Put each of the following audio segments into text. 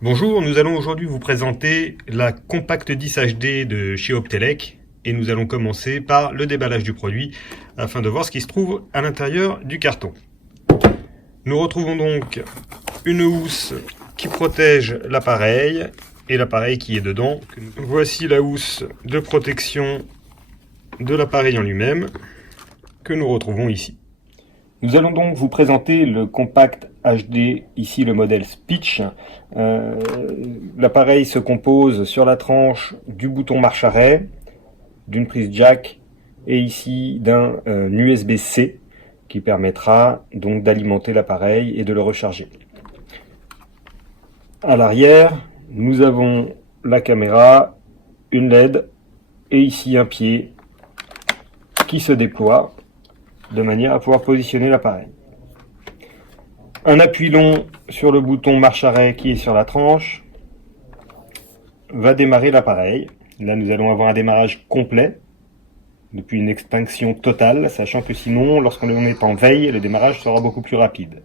Bonjour, nous allons aujourd'hui vous présenter la Compact 10 HD de chez Optelec et nous allons commencer par le déballage du produit afin de voir ce qui se trouve à l'intérieur du carton. Nous retrouvons donc une housse qui protège l'appareil et l'appareil qui est dedans. Voici la housse de protection de l'appareil en lui-même que nous retrouvons ici. Nous allons donc vous présenter le Compact HD, ici le modèle Speech. L'appareil se compose sur la tranche du bouton marche-arrêt, d'une prise jack et ici d'un USB-C qui permettra donc d'alimenter l'appareil et de le recharger. À l'arrière, nous avons la caméra, une LED et ici un pied qui se déploie de manière à pouvoir positionner l'appareil. Un appui long sur le bouton marche-arrêt qui est sur la tranche va démarrer l'appareil. Là, nous allons avoir un démarrage complet depuis une extinction totale, sachant que sinon, lorsqu'on est en veille, le démarrage sera beaucoup plus rapide.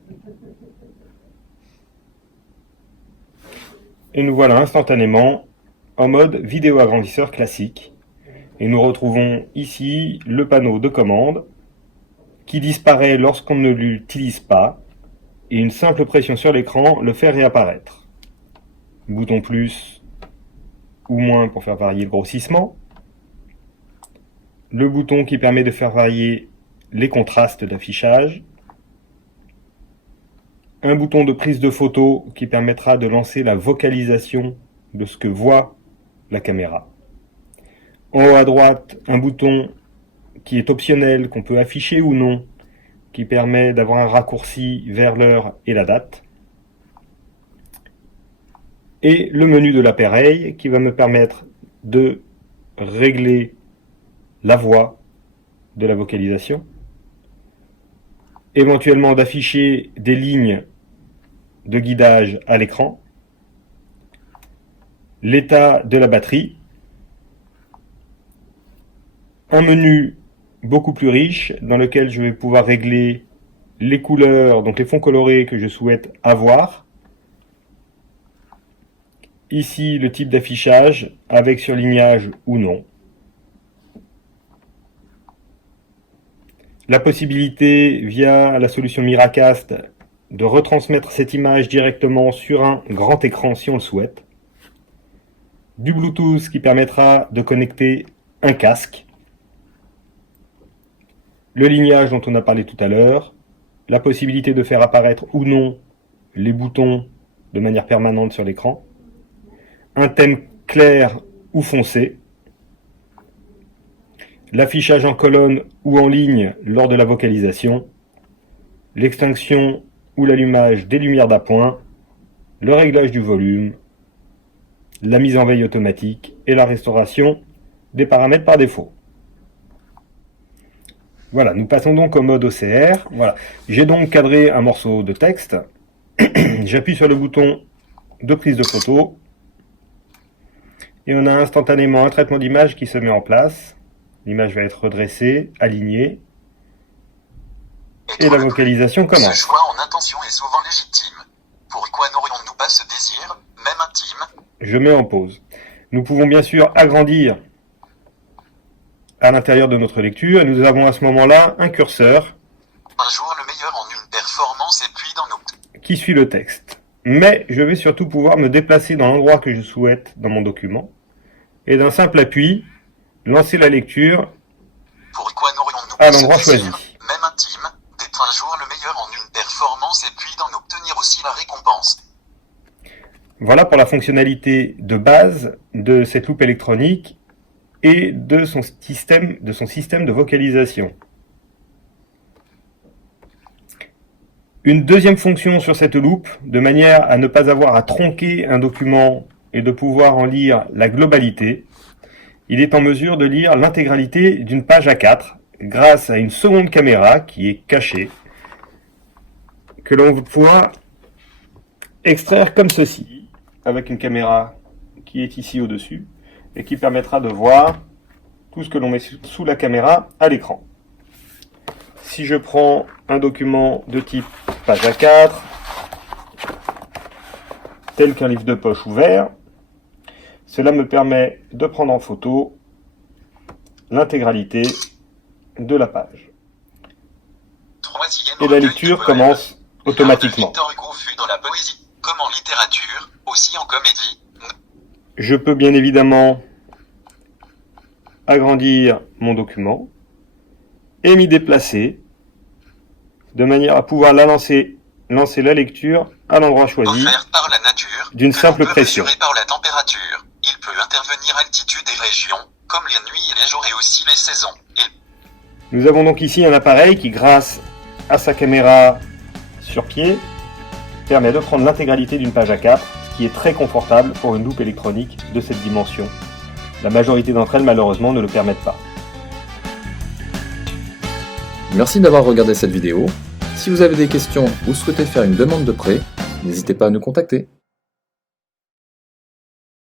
Et nous voilà instantanément en mode vidéo agrandisseur classique. Et nous retrouvons ici le panneau de commande qui disparaît lorsqu'on ne l'utilise pas, et une simple pression sur l'écran le fait réapparaître. Bouton plus ou moins pour faire varier le grossissement, le bouton qui permet de faire varier les contrastes d'affichage, un bouton de prise de photo qui permettra de lancer la vocalisation de ce que voit la caméra. En haut à droite, un bouton qui est optionnel, qu'on peut afficher ou non, qui permet d'avoir un raccourci vers l'heure et la date. Et le menu de l'appareil qui va me permettre de régler la voix de la vocalisation, éventuellement d'afficher des lignes de guidage à l'écran, l'état de la batterie, un menu beaucoup plus riche dans lequel je vais pouvoir régler les couleurs, donc les fonds colorés que je souhaite avoir. Ici le type d'affichage avec surlignage ou non. La possibilité via la solution Miracast de retransmettre cette image directement sur un grand écran si on le souhaite. Du Bluetooth qui permettra de connecter un casque. Le lignage dont on a parlé tout à l'heure, la possibilité de faire apparaître ou non les boutons de manière permanente sur l'écran, un thème clair ou foncé, l'affichage en colonne ou en ligne lors de la vocalisation, l'extinction ou l'allumage des lumières d'appoint, le réglage du volume, la mise en veille automatique et la restauration des paramètres par défaut. Voilà, nous passons donc au mode OCR. Voilà. J'ai donc cadré un morceau de texte. J'appuie sur le bouton de prise de photo. Et on a instantanément un traitement d'image qui se met en place. L'image va être redressée, alignée. Et la vocalisation commence. Ce choix en intention est souvent légitime. Pourquoi n'aurions-nous pas ce désir, même intime? Je mets en pause. Nous pouvons bien sûr agrandir à l'intérieur de notre lecture, et nous avons à ce moment-là un curseur Un jour le meilleur en une performance et puis dans nos... qui suit le texte. Mais je vais surtout pouvoir me déplacer dans l'endroit que je souhaite dans mon document, et d'un simple appui, lancer la lecture Pourquoi n'aurions-nous à pas ce l'endroit désir, choisi. même intime, d'être un jour le meilleur en une performance et puis d'en obtenir aussi la récompense? Voilà pour la fonctionnalité de base de cette loupe électronique et de son système de vocalisation. Une deuxième fonction sur cette loupe, de manière à ne pas avoir à tronquer un document et de pouvoir en lire la globalité, il est en mesure de lire l'intégralité d'une page A4 grâce à une seconde caméra qui est cachée, que l'on va pouvoir extraire comme ceci, avec une caméra qui est ici au-dessus, et qui permettra de voir tout ce que l'on met sous la caméra à l'écran. Si je prends un document de type page A4, tel qu'un livre de poche ouvert. Cela me permet de prendre en photo l'intégralité de la page. Et la lecture commence automatiquement. Victor Hugo fut dans la poésie, comme en littérature, aussi en comédie. Je peux bien évidemment agrandir mon document et m'y déplacer de manière à pouvoir lancer la lecture à l'endroit choisi Offert par la nature, d'une que simple l'on peut pression. mesurer par la température. Il peut intervenir altitude et région, comme les nuits et les jours et aussi les saisons. Nous avons donc ici un appareil qui, grâce à sa caméra sur pied, permet de prendre l'intégralité d'une page A4, ce qui est très confortable pour une loupe électronique de cette dimension. La majorité d'entre elles, malheureusement, ne le permettent pas. Merci d'avoir regardé cette vidéo. Si vous avez des questions ou souhaitez faire une demande de prêt, n'hésitez pas à nous contacter.